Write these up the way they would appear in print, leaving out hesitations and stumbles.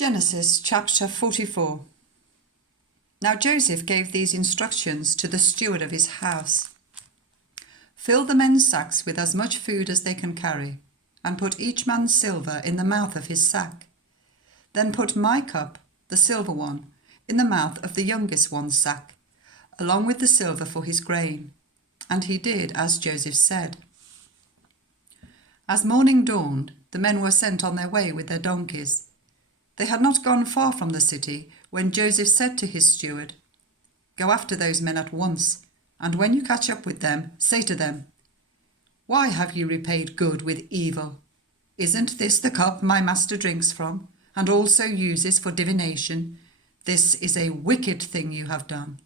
Genesis chapter 44. Now Joseph gave these instructions to the steward of his house. Fill the men's sacks with as much food as they can carry, and put each man's silver in the mouth of his sack. Then put my cup, the silver one, in the mouth of the youngest one's sack, along with the silver for his grain. And he did as Joseph said. As morning dawned, the men were sent on their way with their donkeys. They had not gone far from the city when Joseph said to his steward, "Go after those men at once, and when you catch up with them, say to them, 'Why have you repaid good with evil? Isn't this the cup my master drinks from, and also uses for divination? This is a wicked thing you have done.'"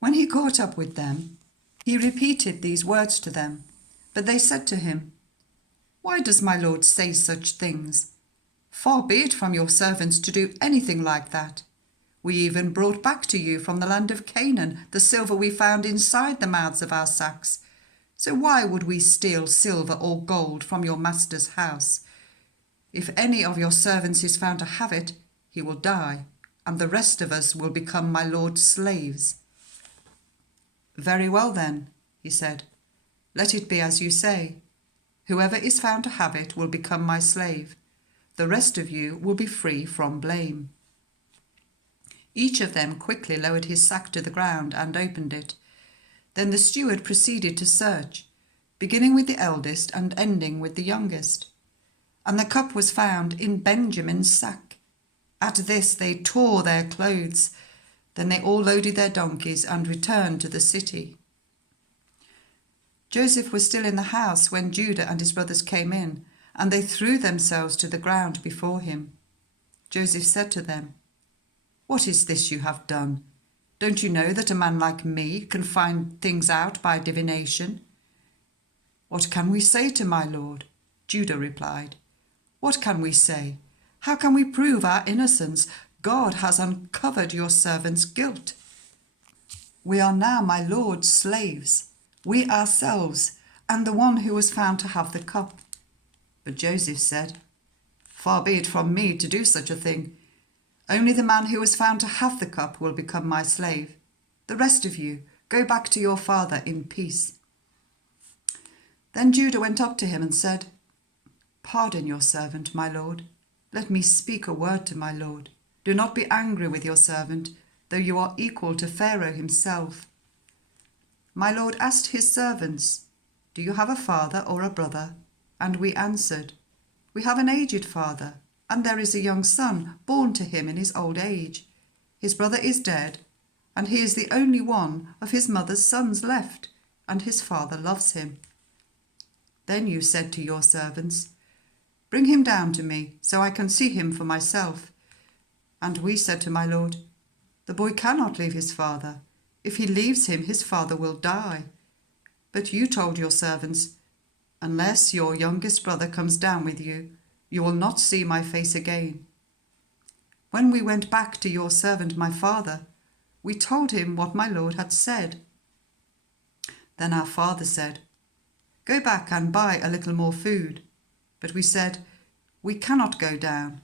When he caught up with them, he repeated these words to them, but they said to him, "Why does my lord say such things? Far be it from your servants to do anything like that. We even brought back to you from the land of Canaan the silver we found inside the mouths of our sacks. So why would we steal silver or gold from your master's house? If any of your servants is found to have it, he will die, and the rest of us will become my lord's slaves." "Very well then," he said, "let it be as you say. Whoever is found to have it will become my slave. The rest of you will be free from blame." Each of them quickly lowered his sack to the ground and opened it. Then the steward proceeded to search, beginning with the eldest and ending with the youngest. And the cup was found in Benjamin's sack. At this they tore their clothes. Then they all loaded their donkeys and returned to the city. Joseph was still in the house when Judah and his brothers came in, and they threw themselves to the ground before him. Joseph said to them, "What is this you have done? Don't you know that a man like me can find things out by divination?" "What can we say to my lord?" Judah replied. "What can we say? How can we prove our innocence? God has uncovered your servant's guilt. We are now my lord's slaves, we ourselves, and the one who was found to have the cup." But Joseph said, "Far be it from me to do such a thing. Only the man who was found to have the cup will become my slave. The rest of you, go back to your father in peace." Then Judah went up to him and said, "Pardon your servant, my lord. Let me speak a word to my lord. Do not be angry with your servant, though you are equal to Pharaoh himself." My lord asked his servants, "Do you have a father or a brother?" And we answered, "We have an aged father, and there is a young son born to him in his old age. His brother is dead, and he is the only one of his mother's sons left, and his father loves him." Then you said to your servants, "Bring him down to me, so I can see him for myself." And we said to my lord, "The boy cannot leave his father. If he leaves him, his father will die." But you told your servants, "Unless your youngest brother comes down with you, you will not see my face again." When we went back to your servant my father, we told him what my lord had said. Then our father said, "Go back and buy a little more food." But we said, "We cannot go down.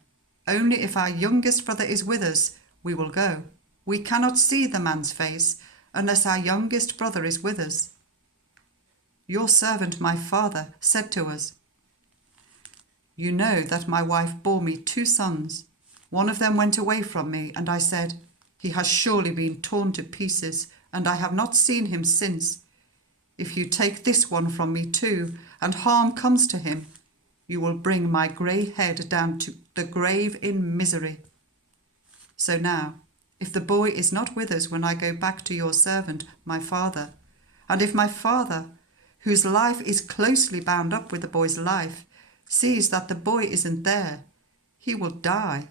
Only if our youngest brother is with us, we will go. We cannot see the man's face unless our youngest brother is with us." Your servant my father said to us, "You know that my wife bore me 2 sons. One of them went away from me, and I said, 'He has surely been torn to pieces, and I have not seen him since.' If you take this one from me too, and harm comes to him, you will bring my grey head down to the grave in misery. So now, if the boy is not with us when I go back to your servant my father, and if my father, whose life is closely bound up with the boy's life, sees that the boy isn't there, he will die.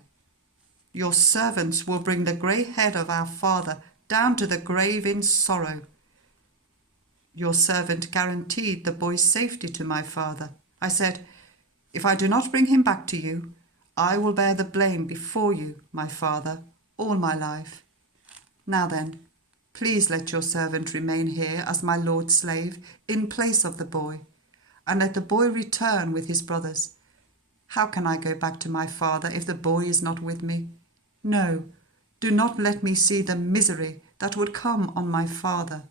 Your servants will bring the grey head of our father down to the grave in sorrow." Your servant guaranteed the boy's safety to my father. I said, "If I do not bring him back to you, I will bear the blame before you, my father, all my life. Now then, please let your servant remain here as my lord's slave in place of the boy, and let the boy return with his brothers. How can I go back to my father if the boy is not with me? No, do not let me see the misery that would come on my father."